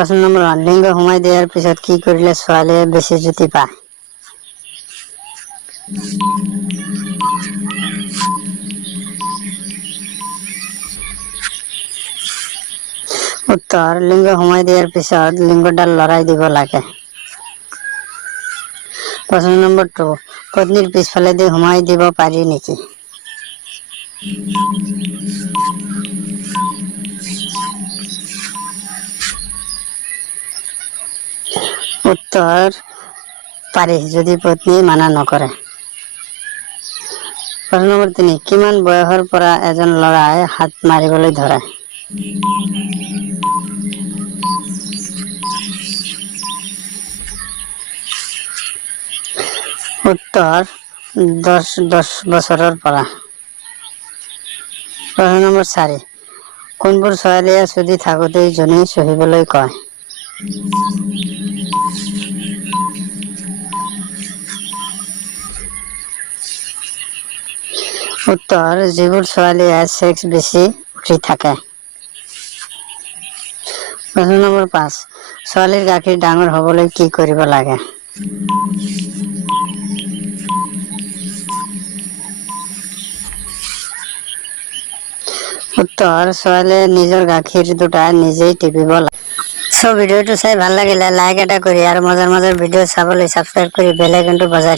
प्रश्न नम्बर 1 लिंग हुमाई दियार पिছত কি কৰিলে ছোৱালীয়ে বেছি জুতি পায় उत्तर लिंग हुमाई दियार पिছত लिंगडाल लৰাই দিব লাগে प्रश्न नम्बर 2 पत्नीर पिछफाले দি हुमाई দিব পাৰি নেকি उत्तर পাৰি যদি পত্নী মানা নকৰে प्रश्न नम्बर 3 কিমান বয়সৰ পৰা এজন লৰাই হাত মাৰিবলৈ ধৰে उत्तर 10 বছৰৰ পৰা प्रश्न नम्बर 4 কোনবোৰ ছোৱালীয়ে সুধি থাকোঁতে জনী সহিবলৈ কয় उत्तर যিবোৰ ছোৱালীয়ে সেক্স বেছি কৰি থাকে प्रश्न नम्बर 5 ছোৱালীৰ গাখীৰ ডাঙৰ হ'বলৈ কি কৰিব লাগে उत्तर ছোৱালীয়ে নিজৰ গাখীৰ দুটা নিজেই টিপিব লাগে সো ভিডিওটো চাই ভাল লাগিলে লাইক এটা কৰি আৰু মজাৰ ভিডিও চাবলৈ সাবস্ক্ৰাইব কৰি বেল আইকনটো বজাই